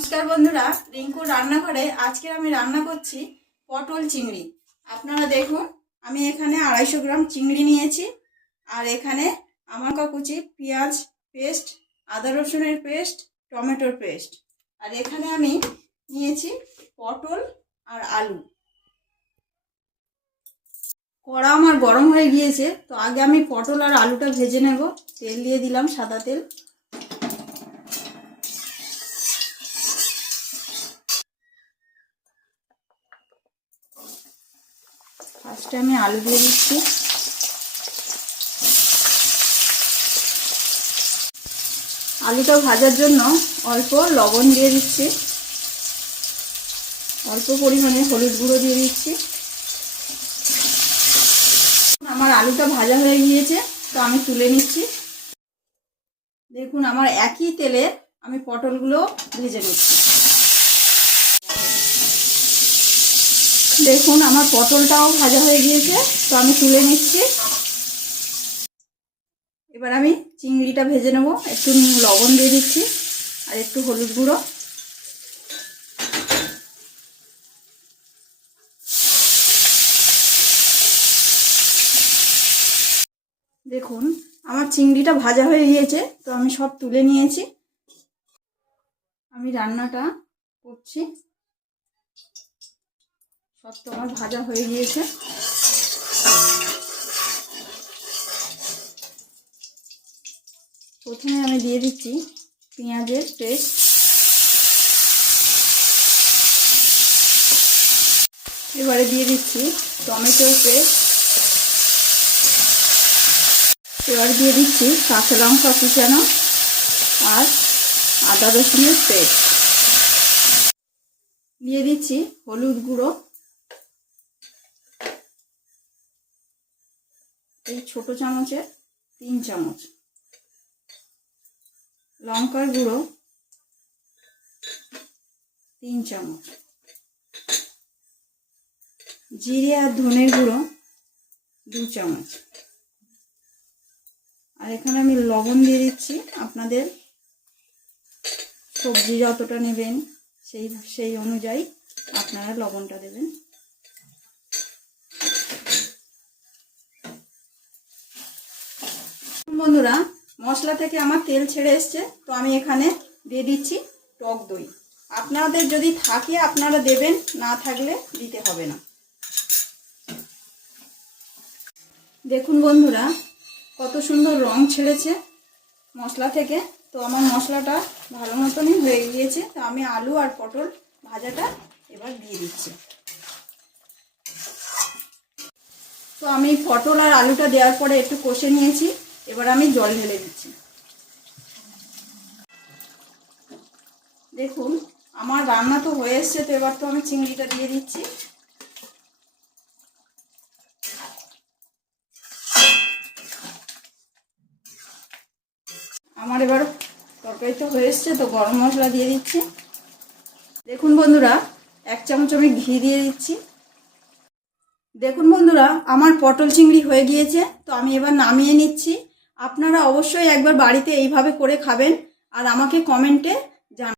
নমস্কার বন্ধুরা রিঙ্কুর রান্নাঘরে। আজকে আমি রান্না করছি পটল চিংড়ি। আপনারা দেখুন, আমি এখানে আড়াইশো গ্রাম চিংড়ি নিয়েছি। আর এখানে আমার কুচি পেঁয়াজ পেস্ট, আদা রসুনের পেস্ট, টমেটোর পেস্ট। আর এখানে আমি নিয়েছি পটল আর আলু। কড়া আমার গরম হয়ে গিয়েছে, তো আগে আমি পটল আর আলুটা ভেজে নেব। তেল দিয়ে দিলাম সাদা তেল। ফার্স্টে আমি আলু দিয়ে দিচ্ছি। আলুটা ভাজার জন্য অল্প লবণ দিয়ে দিচ্ছি। অল্প পরিমাণে হলুদ গুঁড়ো দিয়ে দিচ্ছি। আমার আলুটা ভাজা হয়ে গিয়েছে, তো আমি তুলে নিচ্ছি। দেখুন, আমার একই তেলে আমি পটলগুলো ভেজে নিচ্ছি। দেখুন, আমার পটলটাও ভাজা হয়ে গিয়েছে, তো আমি তুলে নিচ্ছি। এবার আমি চিংড়িটা ভেজে নেব, একটু লবণ দিয়ে দিচ্ছি, আর একটু হলুদ গুঁড়ো। দেখুন, আমার চিংড়িটা ভাজা হয়ে গিয়েছে, তো আমি সব তুলে নিয়েছি। আমি রান্নাটা করছি। সব তো আমার ভাজা হয়ে গিয়েছে। প্রথমে আমি দিয়ে দিচ্ছি পেঁয়াজের পেস্ট। এবারে দিয়ে দিচ্ছি টমেটোর পেস্ট। এবারে দিয়ে দিচ্ছি কাঁচা লঙ্কা কুচানো আর আদা রসুনের পেস্ট। দিয়ে দিচ্ছি হলুদ গুঁড়ো। এই ছোট চামচের তিন চামচ। লঙ্কার গুঁড়ো তিন চামচ। জিরে আর ধনের গুঁড়ো দু চামচ। আর এখানে আমি লবণ দিয়ে দিচ্ছি, আপনাদের সবজি যতটা নেবেন সেই সেই অনুযায়ী আপনারা লবণটা দেবেন। বন্ধুরা, মশলা থেকে আমার তেল ছেড়ে এসছে, তো আমি এখানে দিয়ে দিচ্ছি টক দই। আপনাদের যদি থাকে, আপনারা দেবেন, না থাকলে দিতে হবে না। দেখুন বন্ধুরা, কত সুন্দর রং ছেড়েছে মশলা থেকে। তো আমার মশলাটা ভালো মতনই হয়ে গিয়েছে, তো আমি আলু আর পটল ভাজাটা এবার দিয়ে দিচ্ছি। তো আমি পটল আর আলুটা দেওয়ার পরে একটু কষে নিয়েছি। এবার আমি জল ঢেলে দিচ্ছি। দেখুন, আমার রান্না তো হয়ে এসছে, তো এবার তো আমি চিংড়িটা দিয়ে দিচ্ছি। আমার এবার তরকারি তো হয়ে এসছে, তো গরম মশলা দিয়ে দিচ্ছি। দেখুন বন্ধুরা, এক চামচ আমি ঘি দিয়ে দিচ্ছি। দেখুন বন্ধুরা, আমার পটল চিংড়ি হয়ে গিয়েছে, তো আমি এবার নামিয়ে নিচ্ছি। আপনারা অবশ্যই একবার বাড়িতে এইভাবে করে খাবেন আর আমাকে কমেন্টে